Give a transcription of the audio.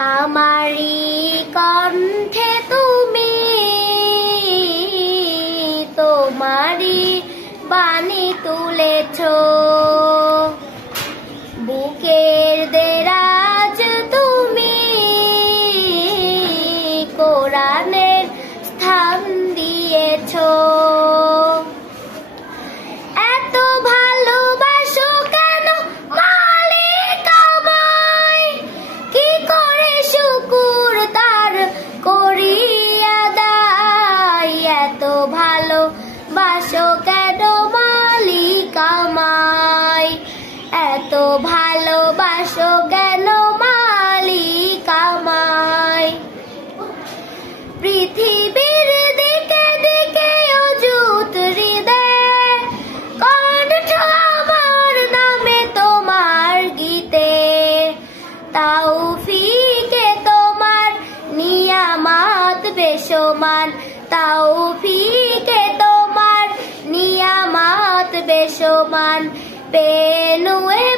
আমারি কণ্ঠে তুমি তোমারি বাণী তুলেছ, বুকের দেরাজ তুমি কোরআনের স্থান দিয়েছ। এত ভালোবাসো কেন মালিক আমায়, কি করে শুকুর তার করিয়া দায়। এত ভালোবাসো কেন মালিক আমায়, এত ভালোবাসো কেন মালিক আমায়। পৃথিবীর দিকে দিকে অযুত হৃদয়ে কণ্ঠ আমার নামে তোমার গীতে, তাওফিকে তোমার নিয়ামত বেসমান, তাওফিকে তোমার নিয়ামত বেসমান। পেনুয়ে